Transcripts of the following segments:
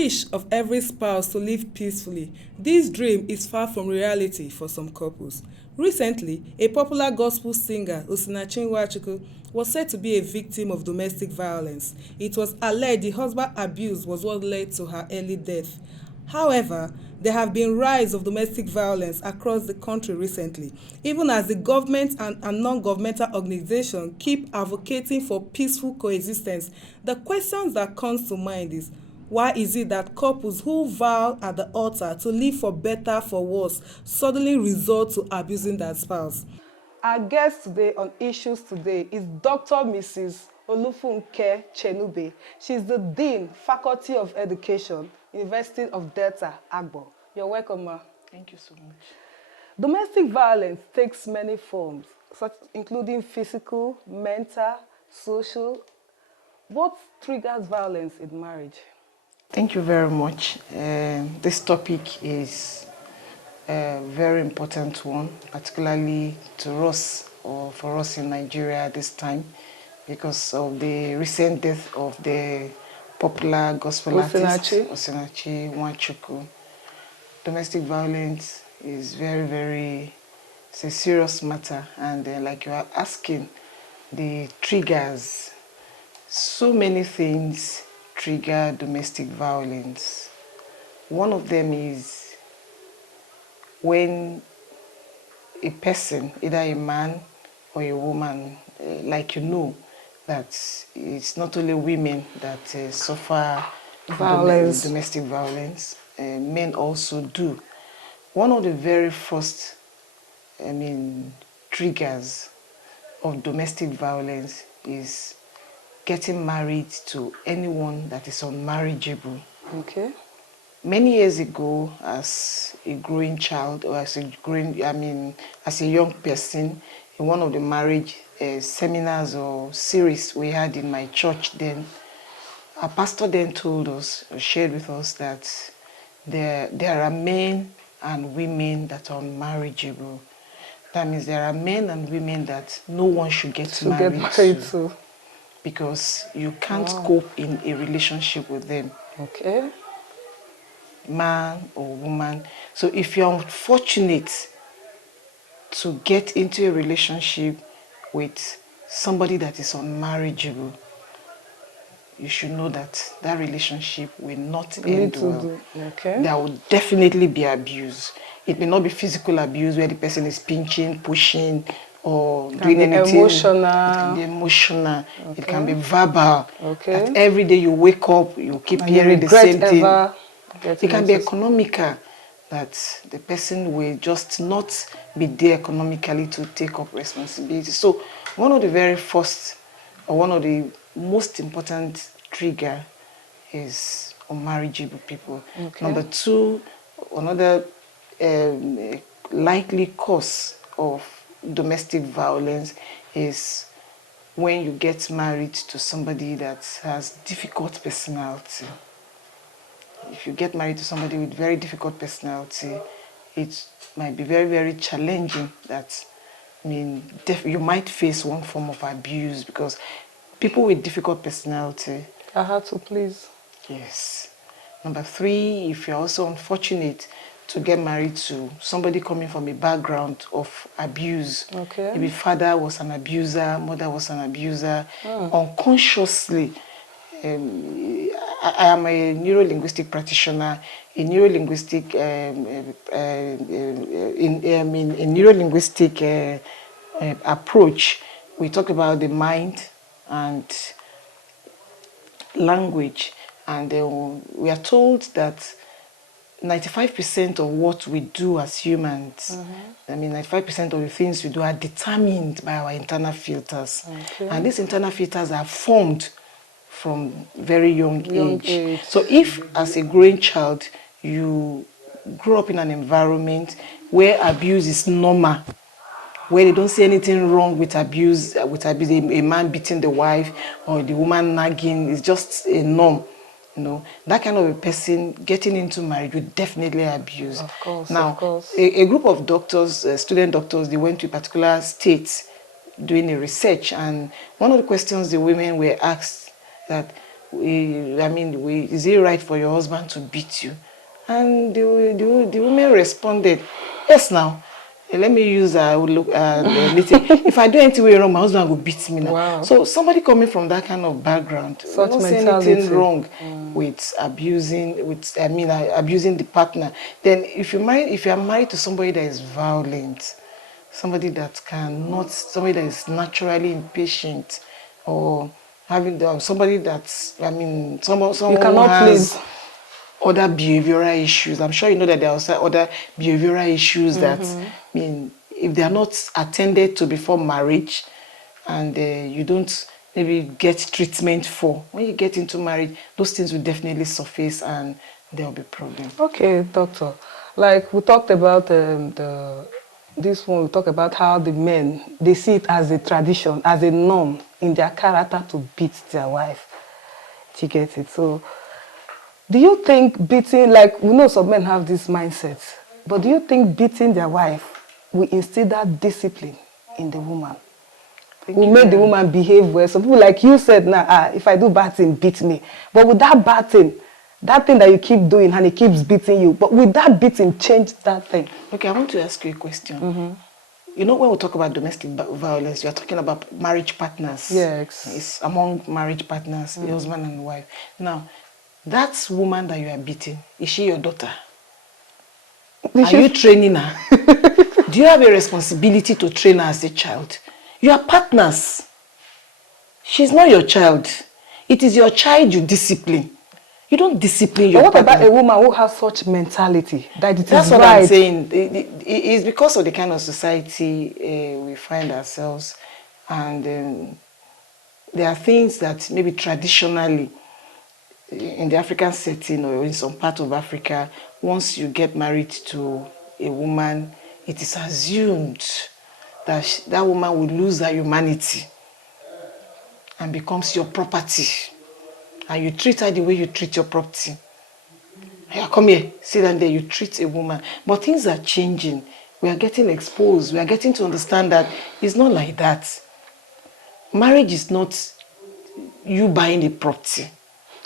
wish of every spouse to live peacefully, this dream is far from reality for some couples. Recently, a popular gospel singer, Osinachi, was said to be a victim of domestic violence. It was alleged the husband abuse was what led to her early death. However, there have been rise of domestic violence across the country recently, even as the government and non-governmental organizations keep advocating for peaceful coexistence. The questions that comes to mind is, why is it that couples who vow at the altar to live for better, for worse, suddenly resort to abusing their spouse? Our guest today on Issues Today is Dr. Mrs. Olufunke Chenube. She's the Dean, Faculty of Education, University of Delta, Agbo. You're welcome, ma. Thank you so much. Domestic violence takes many forms, including physical, mental, social. What triggers violence in marriage? Thank you very much. This topic is a very important one, particularly to us or for us in Nigeria at this time, because of the recent death of the popular gospel artist Osinachi Nwachukwu. Domestic violence is it's a serious matter, and like you are asking, the triggers, so many things trigger domestic violence. One of them is when a person, either a man or a woman, that it's not only women that suffer violence, domestic violence, men also do. One of the very first, triggers of domestic violence is getting married to anyone that is unmarriageable. Okay. Many years ago, as a growing child, or as a young person, in one of the marriage seminars or series we had in my church then, our pastor then told us, or shared with us, that there are men and women that are unmarriageable. That means there are men and women that no one should get married to. Because you can't cope in a relationship with them. Okay. Man or woman. So if you're unfortunate to get into a relationship with somebody that is unmarriageable, you should know that that relationship will not end well. Okay. There will definitely be abuse. It may not be physical abuse where the person is pinching, pushing, or doing anything. Emotional. It can be emotional. Okay. It can be verbal. Okay. That every day you wake up, you keep hearing the same thing. It can be economical. That the person will just not be there economically to take up responsibility. So one of the very first, or one of the most important trigger is unmarriageable people. Okay. Number two, another likely cause of domestic violence is when you get married to somebody that has difficult personality. If you get married to somebody with very difficult personality, it might be very challenging. That you might face one form of abuse, because people with difficult personality are hard to please. Yes. Number three, if you're also unfortunate to get married to somebody coming from a background of abuse. Okay. Maybe father was an abuser, mother was an abuser, unconsciously. I am a neuro-linguistic practitioner. A neuro-linguistic approach, we talk about the mind and language, and we are told that 95% of what we do as humans, 95% of the things we do are determined by our internal filters. Okay. And these internal filters are formed from very young age. So if, as a growing child, you grow up in an environment where abuse is normal, where they don't see anything wrong with abuse, a man beating the wife or the woman nagging is just a norm. That kind of a person getting into marriage would definitely abuse. Of course, now, of course. A group of doctors, student doctors, they went to a particular state doing a research, and one of the questions the women were asked that, is it right for your husband to beat you? And the woman responded, yes now. Let me use the little. If I do anything wrong, my husband will beat me now. Wow. So somebody coming from that kind of background, we Such don't see mentality. anything wrong with abusing the partner. Then if you are married to somebody that is violent, somebody that is naturally impatient, or having somebody that's, someone You who cannot has please. other behavioral issues. I'm sure you know that there are also other behavioral issues that, if they are not attended to before marriage, and you don't maybe get treatment for, when you get into marriage, those things will definitely surface and there will be problems. Okay, doctor. Like we talked about this one, we talked about how the men, they see it as a tradition, as a norm in their character to beat their wife. Do you get it? So, do you think beating, like we know some men have this mindset, but do you think beating their wife will instill that discipline in the woman? Will make the woman behave well? Some people, like you said, now, if I do bad thing, beat me. But with that bad thing, that thing that you keep doing and it keeps beating you, but with that beating, change that thing. Okay, I want to ask you a question. You know, when we talk about domestic violence, you are talking about marriage partners. Yes. It's among marriage partners, the husband and wife. Now, that woman that you are beating, is she your daughter? Are you training her? Do you have a responsibility to train her as a child? You are partners. She's not your child. It is your child you discipline. You don't discipline your partner. But what about a woman who has such mentality that it is right? That's what I'm saying. It's because of the kind of society we find ourselves, and there are things that maybe traditionally in the African setting or in some part of Africa, once you get married to a woman, it is assumed that that woman will lose her humanity and becomes your property. And you treat her the way you treat your property. Yeah, come here, sit down there, you treat a woman. But things are changing. We are getting exposed. We are getting to understand that it's not like that. Marriage is not you buying a property.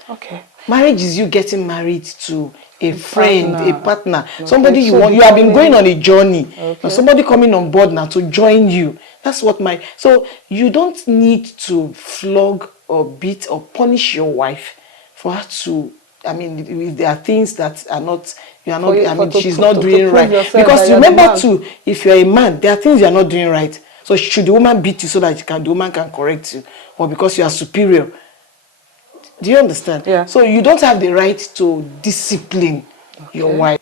Okay. Marriage is you getting married to a friend, a partner, Okay. somebody you want. You have been going on a journey. Now somebody coming on board now to join you. That's what so you don't need to flog or beat or punish your wife for her to, if there are things that are not, she's not doing right. Because remember too, if you're a man, there are things you're not doing right. So should the woman beat you so that the woman can correct you? Or because you are superior? Do you understand? Yeah. So you don't have the right to discipline your wife.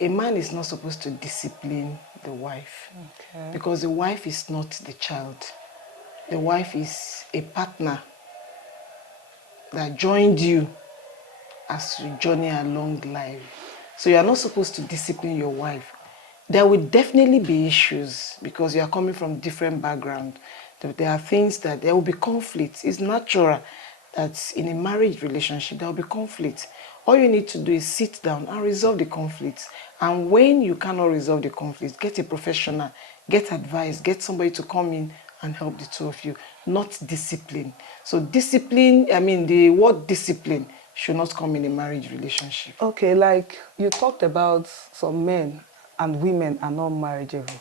A man is not supposed to discipline the wife. Okay. Because the wife is not the child. The wife is a partner that joined you as you journey along life. So you are not supposed to discipline your wife. There will definitely be issues because you are coming from different backgrounds. There are things that there will be conflicts. It's natural that in a marriage relationship there will be conflict. All you need to do is sit down and resolve the conflicts. And when you cannot resolve the conflicts, get a professional, get advice, get somebody to come in and help the two of you, not discipline. So discipline, the word discipline should not come in a marriage relationship. Okay, like you talked about some men and women are not marriageable.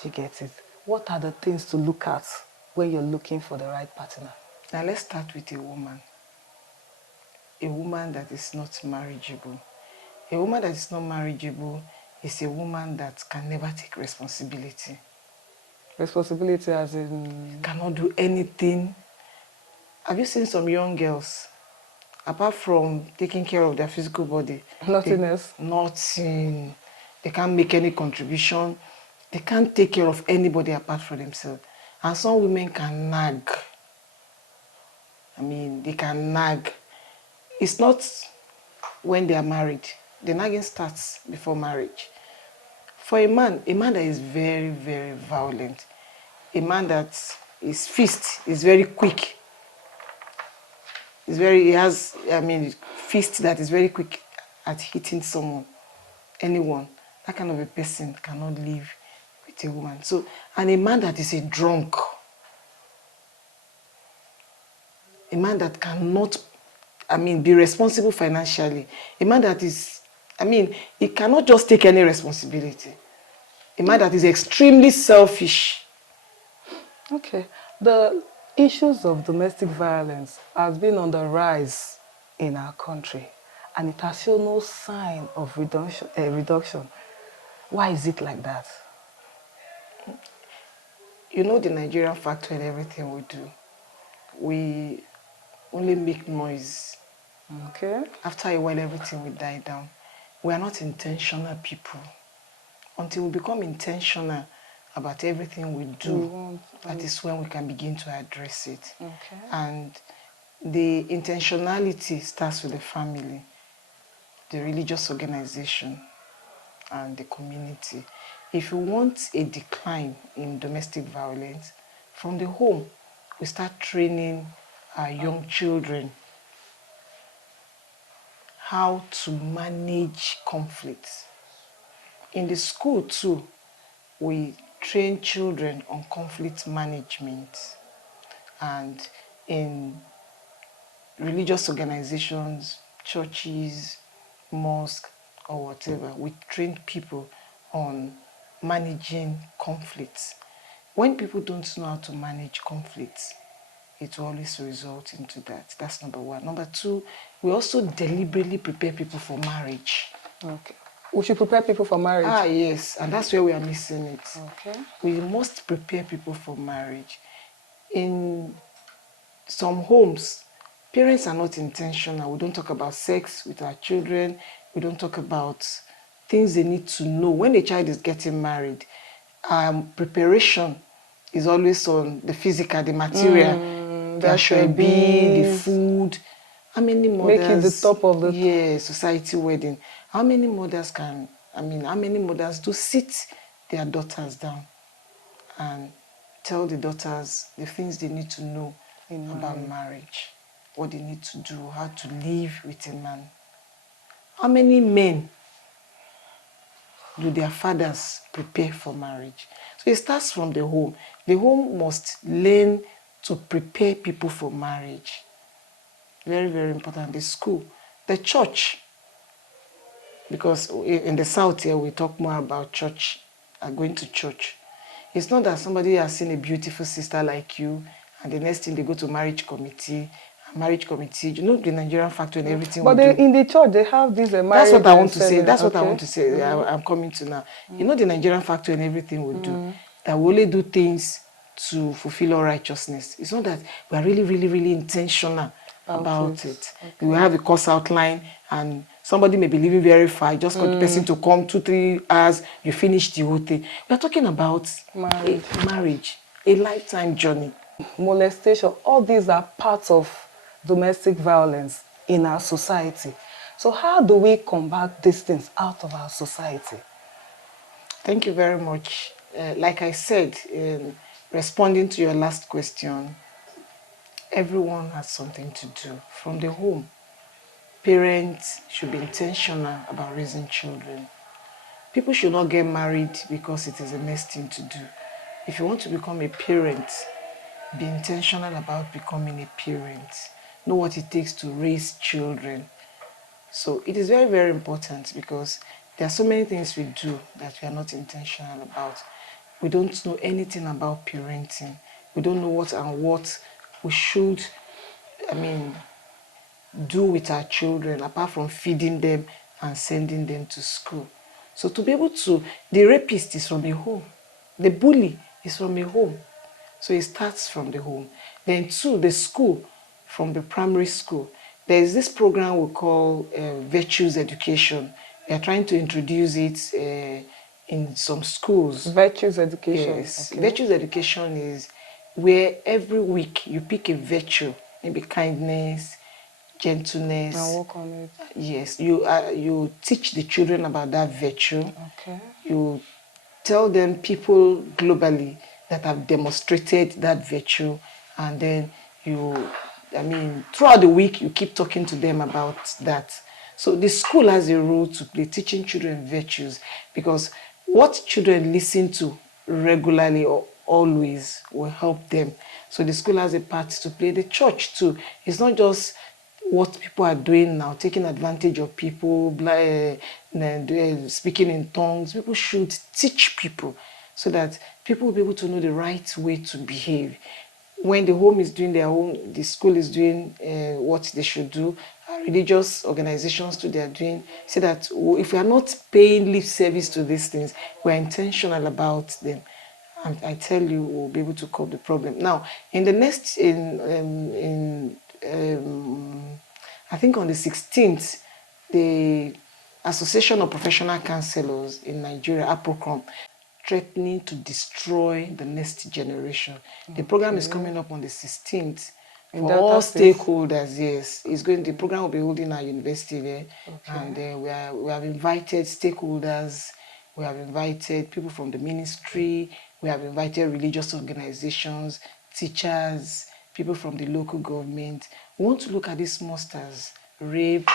Do you get it? What are the things to look at when you're looking for the right partner? Now let's start with a woman. A woman that is not marriageable. A woman that is not marriageable is a woman that can never take responsibility. Responsibility as in? Cannot do anything. Have you seen some young girls? Apart from taking care of their physical body. Nothing else? Nothing. They can't make any contribution. They can't take care of anybody apart from themselves. And some women can nag. They can nag. It's not when they are married. The nagging starts before marriage. For a man that is very, very violent, a man that his fist is very quick, he has fist that is very quick at hitting someone, anyone, that kind of a person cannot live with a woman. So, and a man that is a drunk, a man that cannot be responsible financially. A man that is, he cannot just take any responsibility. A man that is extremely selfish. Okay. The issues of domestic violence has been on the rise in our country, and it has shown no sign of reduction. Why is it like that? You know the Nigerian factor in everything we do. We only make noise. Okay. After a while, everything will die down. We are not intentional people. Until we become intentional about everything we do, that is when we can begin to address it. Okay. And the intentionality starts with the family, the religious organization, and the community. If you want a decline in domestic violence, from the home, we start training our young children how to manage conflicts. In the school too, we train children on conflict management. And in religious organizations, churches, mosques, or whatever, we train people on managing conflicts. When people don't know how to manage conflicts, it will always result into that. That's number one. Number two, we also deliberately prepare people for marriage. Okay. We should prepare people for marriage. Ah, yes, and that's where we are missing it. Okay. We must prepare people for marriage. In some homes, parents are not intentional. We don't talk about sex with our children. We don't talk about things they need to know. When a child is getting married, preparation is always on the physical, the material, the ashwabi, the food. How many mothers... Make it the top of the... Yeah, society wedding. How many mothers do sit their daughters down and tell the daughters the things they need to know about marriage, what they need to do, how to live with a man? How many men do their fathers prepare for marriage? So it starts from the home. The home must learn to prepare people for marriage. Very, very important. The school, the church, because in the South here we talk more about church, going to church. It's not that somebody has seen a beautiful sister like you and the next thing they go to marriage committee, you know the Nigerian factor and everything. But in the church they have this marriage. That's what I want to say. That's what I want to say. I'm coming to now. You know the Nigerian factor and everything we do, that we only do things to fulfill our righteousness. It's not that we are really, really, really intentional about it. Okay. We have a course outline and somebody may be living very far. Just got the person to come 2-3 hours, you finish the whole thing. We are talking about marriage, a lifetime journey. Molestation, all these are parts of domestic violence in our society. So how do we combat these things out of our society? Thank you very much. Like I said, in responding to your last question, everyone has something to do from the home. Parents should be intentional about raising children. People should not get married because it is a nice thing to do. If you want to become a parent, be intentional about becoming a parent. Know what it takes to raise children. So it is very, very important because there are so many things we do that we are not intentional about. We don't know anything about parenting. We don't know what we should, do with our children apart from feeding them and sending them to school. So to be able to, the rapist is from a home. The bully is from a home. So it starts from the home. Then two, the school, from the primary school. There is this program we call Virtues Education. We are trying to introduce it in some schools. Virtues Education? Yes. Okay. Virtues Education is where every week you pick a virtue, maybe kindness, gentleness. And work on it. Yes. You teach the children about that virtue. Okay. You tell them people globally that have demonstrated that virtue, and then throughout the week you keep talking to them about that. So the school has a role to play, teaching children virtues, because what children listen to regularly or always will help them. So the school has a part to play. The church too. It's not just what people are doing now, taking advantage of people, speaking in tongues. People should teach people so that people will be able to know the right way to behave. When the home is doing their own, the school is doing what they should do, religious organizations too, they are doing, so that if we are not paying lip service to these things, we are intentional about them. And I tell you, we'll be able to solve the problem. Now, in the next, I think on the 16th, the Association of Professional Counselors in Nigeria, APOCROM, threatening to destroy the next generation. The program is coming up on the 16th. For all stakeholders, yes. The program will be holding at university there. And we have invited stakeholders, we have invited people from the ministry, we have invited religious organizations, teachers, people from the local government. We want to look at these monsters: rape,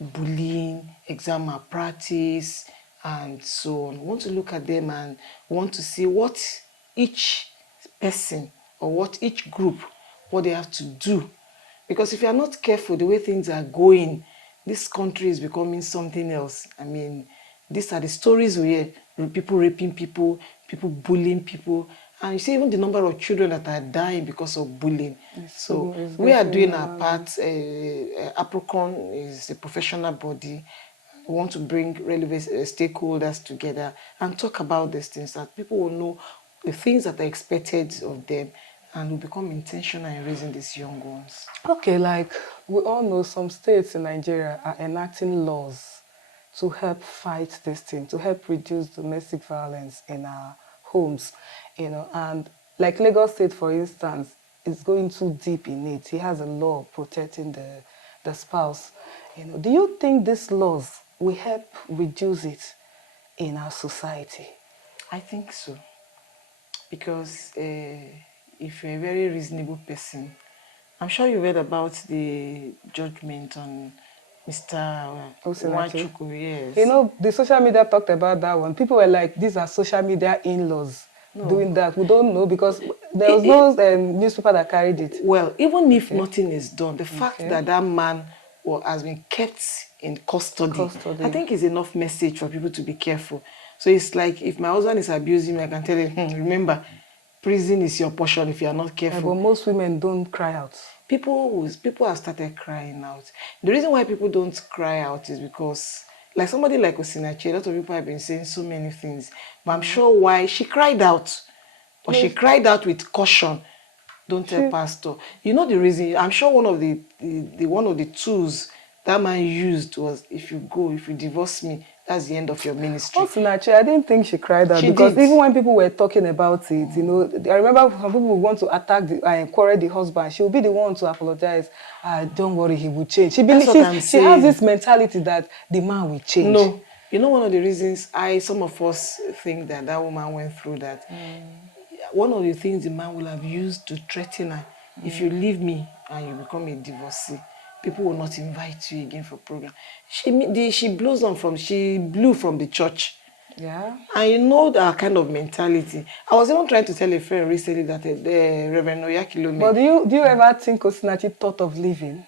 bullying, exam malpractice, and so on. We want to look at them and want to see what each person or what each group, what they have to do. Because if you are not careful, the way things are going, this country is becoming something else. I mean, these are the stories we hear: people raping people, people bullying people. And you see even the number of children that are dying because of bullying. So we are doing our part. APROCON is a professional body. We want to bring relevant stakeholders together and talk about these things, that people will know the things that are expected of them and will become intentional in raising these young ones. Okay, like we all know, some states in Nigeria are enacting laws to help fight this thing, to help reduce domestic violence in our homes, and like Lagos State, for instance, is going too deep in it. He has a law protecting the spouse. Do you think these laws will help reduce it in our society? I think so. Because if you're a very reasonable person, I'm sure you read about the judgment on Mr. Osinachi. Yes. The social media talked about that one. People were like, these are social media in-laws doing that. We don't know, because there was no newspaper that carried it. Well, even if nothing is done, the fact that that man has been kept in custody, I think is enough message for people to be careful. So it's like, if my husband is abusing me, I can tell him, remember, prison is your portion if you are not careful. But most women don't cry out. People have started crying out. The reason why people don't cry out is because, like somebody like Osinachi, a lot of people have been saying so many things. But I'm sure why she cried out. Or she cried out with caution. Don't tell pastor. You know the reason? I'm sure one of the tools that man used was, if you divorce me, that's the end of your ministry. Osinachi, I didn't think she cried out, because even when people were talking about it, I remember some people would want to attack and quarrel the husband. She would be the one to apologize. Don't worry, he will change. She has this mentality that the man will change. No. You know, one of the reasons some of us think that woman went through that, one of the things the man will have used to threaten her, if you leave me and you become a divorcee, people will not invite you again for program. She blew from the church. Yeah. And you know that kind of mentality. I was even trying to tell a friend recently that the Reverend Oyakilome. But do you ever think Osinachi thought of leaving?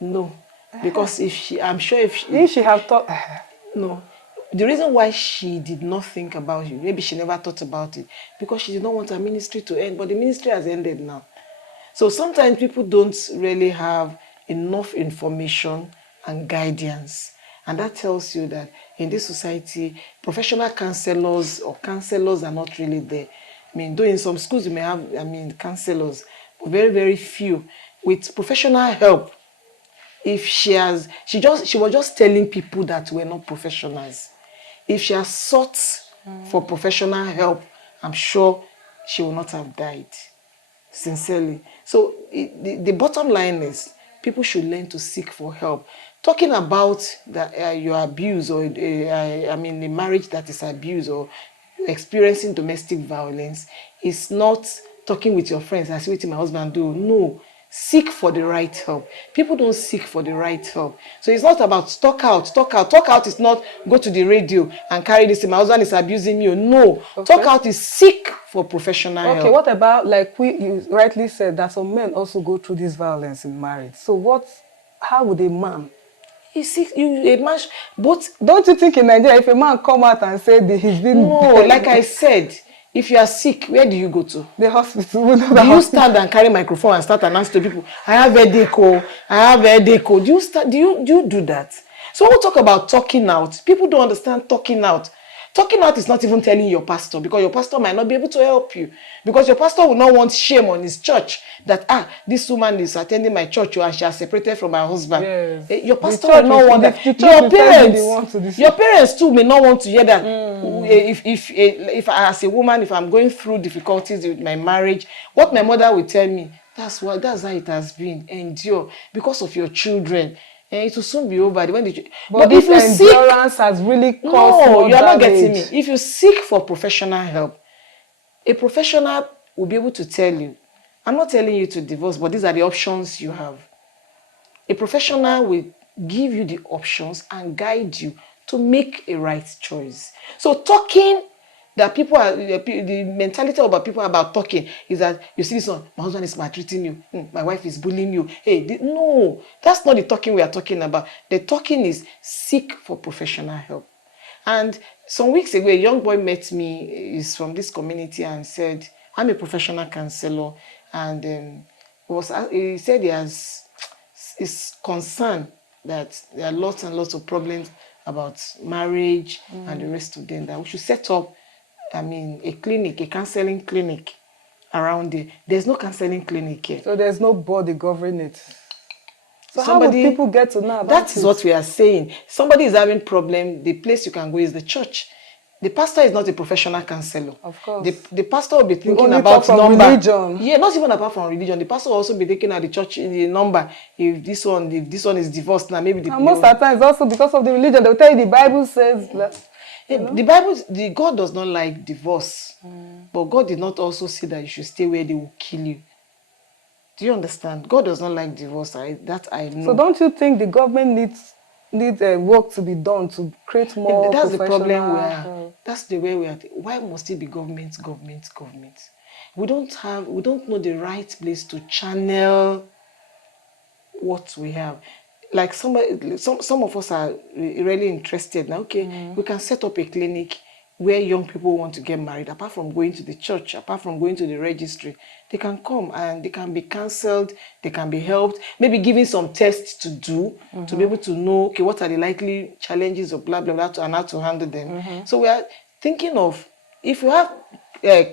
No. Because if she have thought... No. The reason why she did not think about it, maybe she never thought about it, because she did not want her ministry to end. But the ministry has ended now. So sometimes people don't really have enough information and guidance. And that tells you that in this society, professional counselors are not really there. I mean, though in some schools you may have, counselors, but very, very few. With professional help, if she was just telling people that were not professionals. If she has sought for professional help, I'm sure she will not have died. Sincerely. So the bottom line is, people should learn to seek for help. Talking about your abuse, or a marriage that is abused, or experiencing domestic violence, is not talking with your friends. I see what my husband do. No. Seek for the right help. People don't seek for the right help. So it's not about talk out. Talk out is not go to the radio and carry this. My husband is abusing me. No. Okay. Talk out is seek for professional help. Okay, what about, like you rightly said, that some men also go through this violence in marriage. So what how would a man? You see, a man, but Don't you think in Nigeria, if a man come out and say that he's been no, like I said, if you are sick, where do you go to? the hospital, we know the Do you hospital. stand and carry microphone and start announcing to people, I have headache, oh, I have headache, oh. Do you do that? So when we talk about talking out, people don't understand talking out. Talking out is not even telling your pastor, because your pastor might not be able to help you. Because your pastor will not want shame on his church that, this woman is attending my church, and she has separated from her husband. Yes. Your The pastor church will not want the that. church Your will first be the one to parents, your parents too may not want to hear that. If as a woman, if I'm going through difficulties with my marriage, what my mother will tell me, that's how it has been. Endure because of your children. And it will soon be over. But if this you seek, endurance has really caused no, more you are not getting damage. me. If you seek for professional help, a professional will be able to tell you. I'm not telling you to divorce, but these are the options you have. A professional will give you the options and guide you to make a right choice. So talking that people are, the mentality about people about talking is that you see this one, my husband is maltreating you, my wife is bullying you. No, that's not the talking we are talking about. The talking is seek for professional help. And some weeks ago, a young boy met me, he's from this community, and said, I'm a professional counselor. And he said is concerned that there are lots and lots of problems about marriage and the rest of them, that we should set up, a clinic, a counseling clinic around there. There's no counseling clinic here. So there's nobody governing it. So how would Somebody, people get to know about that is it? what we are saying. Somebody is having problem, the place you can go is the church. The pastor is not a professional counselor. Of course. The pastor will be thinking only about talk from number. religion. Yeah, not even apart from religion. The pastor will also be thinking at the church the number. If this one is divorced now, maybe And most of the times also because of the religion, they'll tell you the Bible says that. The Bible, God does not like divorce. But God did not also say that you should stay where they will kill you. Do you understand? God does not like divorce. I know. So don't you think the government needs work to be done to create more That's the professional problem we are. help? That's the way we are. Why must it be government? We don't know the right place to channel what we have. Like some of us are really interested now. Okay, we can set up a clinic where young people want to get married. Apart from going to the church, apart from going to the registry, they can come and they can be counseled, they can be helped, maybe given some tests to do to be able to know, okay, what are the likely challenges of blah, blah, blah, and how to handle them. So we are thinking of, if you have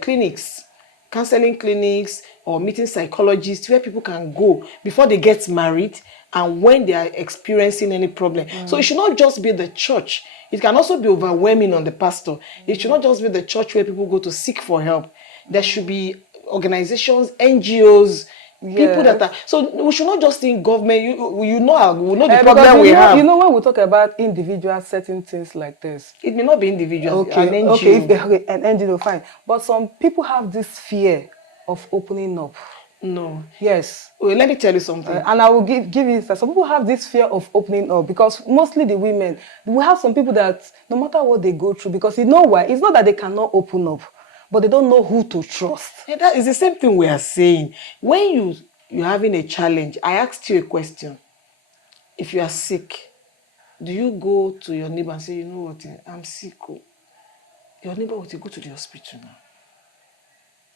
clinics, counseling clinics or meeting psychologists where people can go before they get married and when they are experiencing any problem. So it should not just be the church. It can also be overwhelming on the pastor. It should not just be the church where people go to seek for help. There should be organizations, NGOs, people that are... So we should not just think government. We know the problem we have. You know when we talk about individuals setting things like this. It may not be individuals, an NGO. Okay, an NGO, fine. But some people have this fear of opening up. No. Yes. Well, let me tell you something. And I will give you that. Some people have this fear of opening up because mostly the women, we have some people that no matter what they go through, because you know why? It's not that they cannot open up, but they don't know who to trust. Yeah, that is the same thing we are saying. When you're having a challenge, I asked you a question. If you are sick, do you go to your neighbor and say, you know what, I'm sick? Oh. Your neighbor will say, go to the hospital now.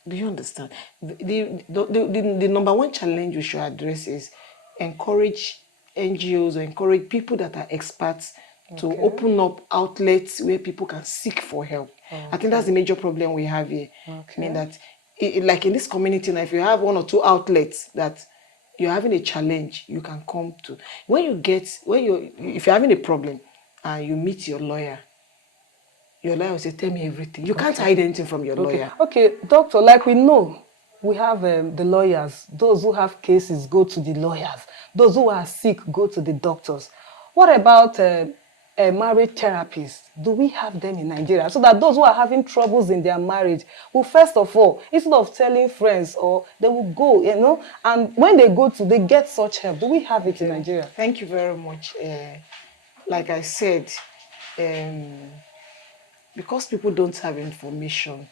Do you understand? The number one challenge we should address is encourage NGOs or encourage people that are experts to open up outlets where people can seek for help. I think that's the major problem we have here. I mean that, like in this community now, if you have one or two outlets that you're having a challenge, you can come to. If you're having a problem and you meet your lawyer will say, tell me everything. You can't hide anything from your lawyer. Okay, doctor, like we know, we have the lawyers. Those who have cases go to the lawyers. Those who are sick go to the doctors. What about marriage therapists? Do we have them in Nigeria? So that those who are having troubles in their marriage will, first of all, instead of telling friends, or they will go, and when they go to, they get such help. Do we have it in Nigeria? Thank you very much. Like I said, because people don't have information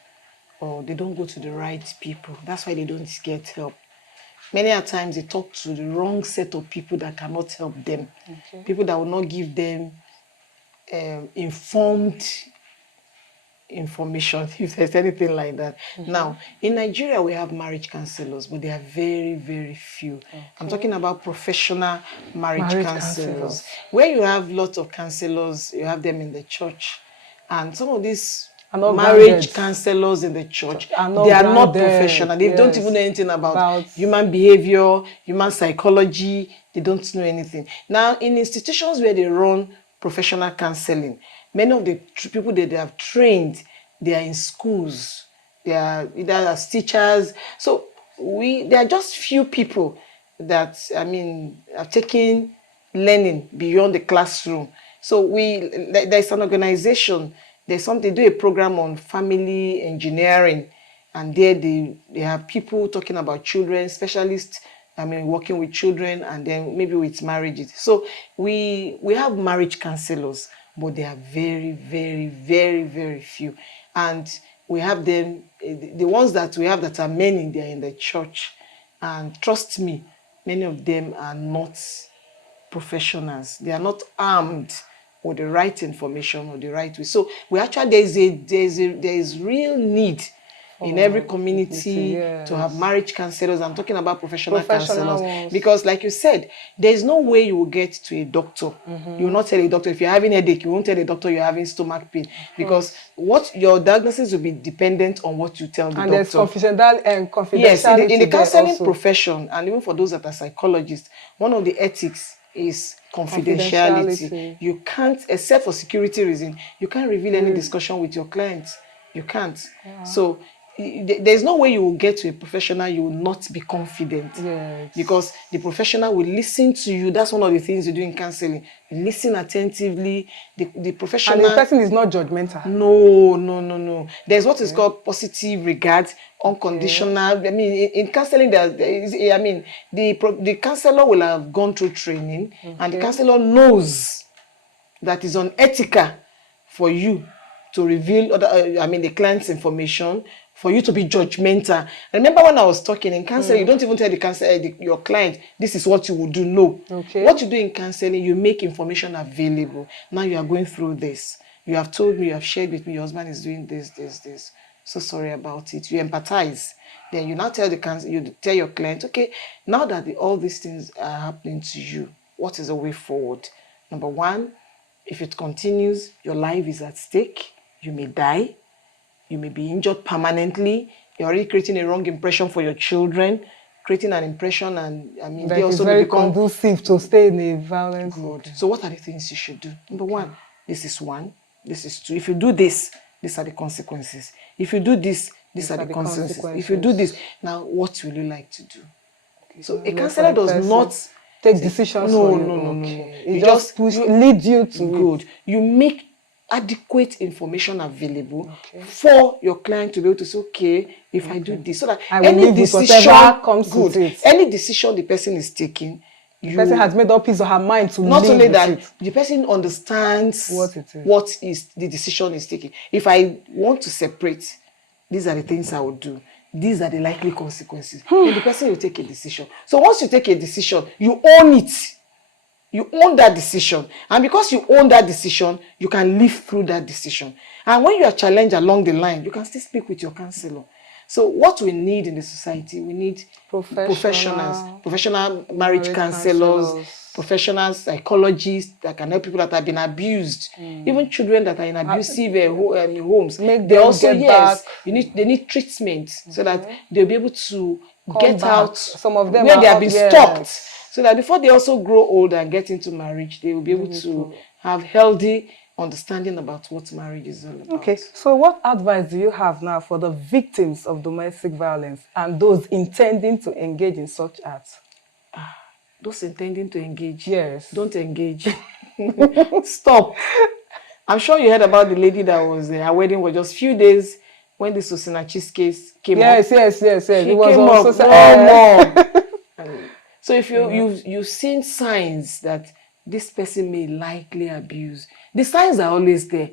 or they don't go to the right people, that's why they don't get help. Many a times they talk to the wrong set of people that cannot help them. Okay. People that will not give them informed information, if there's anything like that. Now, in Nigeria, we have marriage counselors, but they are very, very few. I'm talking about professional marriage counselors. Where you have lots of counselors, you have them in the church. And some of these marriage counselors in the church, they are not professional. They don't even know anything about human behavior, human psychology. They don't know anything. Now, in institutions where they run professional counseling, many of the people that they have trained, they are in schools. They are either as teachers. So there are just few people that, I mean, are taking learning beyond the classroom. So there's an organization, they do a program on family engineering, and there they have people talking about children, specialists, I mean, working with children, and then maybe with marriages. So we have marriage counselors, but they are very, very, very, very few. And we have them, the ones that we have that are men they're in the church. And trust me, many of them are not professionals. They are not armed with the right information or the right way. So we actually, there is real need in every community to have marriage counselors. I'm talking about professional counselors. Because like you said, there's no way you will get to a doctor. You will not tell a doctor, if you're having a headache, you won't tell a doctor you're having stomach pain. Because what your diagnosis will be dependent on what you tell the doctor. And there's confidentiality. Yes, in the counseling profession, and even for those that are psychologists, one of the ethics is confidentiality. You can't, except for security reasons, you can't reveal any discussion with your clients. You can't. So there's no way you will get to a professional you will not be confident. Yes. Because the professional will listen to you. That's one of the things you do in counseling. You listen attentively. The professional... And the person is not judgmental. No. There's what is called positive regard, unconditional. I mean, in counseling, the counselor will have gone through training, and the counselor knows that it's unethical for you to reveal the client's information, for you to be judgmental. Remember when I was talking in counseling, you don't even tell your client, this is what you will do. No. What you do in counseling, you make information available. Now you are going through this. You have told me, you have shared with me, your husband is doing this. So sorry about it. You empathize. Then you now tell you tell your client, okay, now that all these things are happening to you, what is the way forward? Number one, if it continues, your life is at stake. You may die. You may be injured permanently. You're already creating a wrong impression for your children, creating an impression, and I mean, they also very conducive to stay in a violent. Good. So what are the things you should do? Number one, this is one. This is two. If you do this, these are the consequences. If you do this, these are the consequences. If you do this, now what will you like to do? So a counselor does not take decisions for you. No. It just lead you to good. You make adequate information available for your client to be able to say, okay, if I do this, so that any decision comes good, any decision the person is taking, the person has made up his or her mind to not only that, the person understands what is the decision is taking. If I want to separate, these are the things I would do. These are the likely consequences. Then the person will take a decision. So once you take a decision, you own it. You own that decision. And because you own that decision, you can live through that decision. And when you are challenged along the line, you can still speak with your counselor. So what we need in the society, we need professionals, professional marriage counselors, professional psychologists that can help people that have been abused, even children that are in abusive homes. They also, they need treatment so that they'll be able to get out some of them where they have been stopped. So that before they also grow old and get into marriage, they will be able to have healthy understanding about what marriage is all about. Okay, so what advice do you have now for the victims of domestic violence and those intending to engage in such acts? Those intending to engage? Yes. Don't engage. Stop. I'm sure you heard about the lady that was her wedding was just a few days when this Osinachi's case came up. Yes. It was also so if you've seen signs that this person may likely abuse, the signs are always there.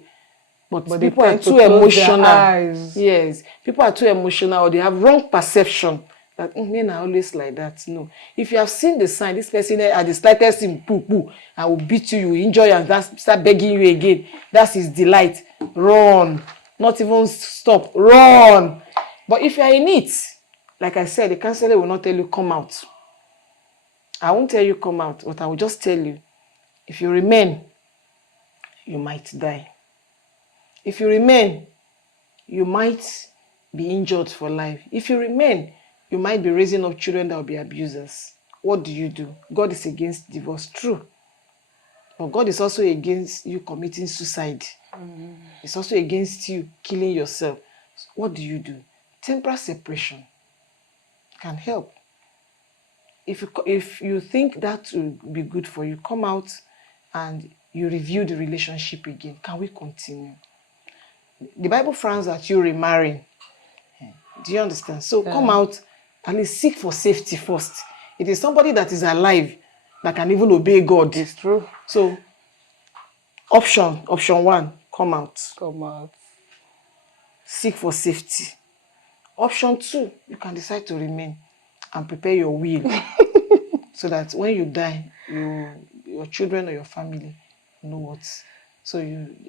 But people are too emotional. Yes, people are too emotional, or they have wrong perception that men are always like that. No. If you have seen the sign, this person at the slightest thing, poo poo, I will beat you, you will enjoy and start begging you again. That's his delight. Run. Not even stop. Run. But if you are in it, like I said, the counselor will not tell you come out. I won't tell you come out, but I will just tell you, if you remain, you might die. If you remain, you might be injured for life. If you remain, you might be raising up children that will be abusers. What do? God is against divorce, true. But God is also against you committing suicide. It's also against you killing yourself. So what do? Temporary separation can help. If you think that will be good for you, come out and you review the relationship again. Can we continue? The Bible frowns at you remarrying. Do you understand? So come out, at least seek for safety first. It is somebody that is alive that can even obey God. It's true. So option one, come out. Come out. Seek for safety. Option 2, you can decide to remain and prepare your will so that when you die, your children or your family know what. So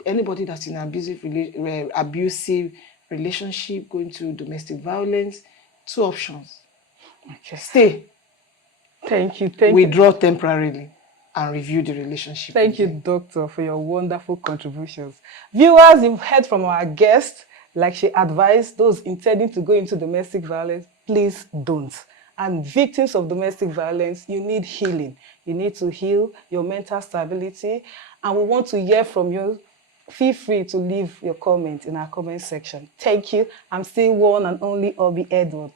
anybody that's in an abusive relationship, going through domestic violence, 2 options. Okay. Stay. Thank you. Withdraw temporarily and review the relationship. Thank you, Doctor, for your wonderful contributions. Viewers, you've heard from our guest. Like she advised those intending to go into domestic violence, please don't. And victims of domestic violence, you need healing. You need to heal your mental stability. And we want to hear from you. Feel free to leave your comment in our comment section. Thank you. I'm still one and only Obi Edward.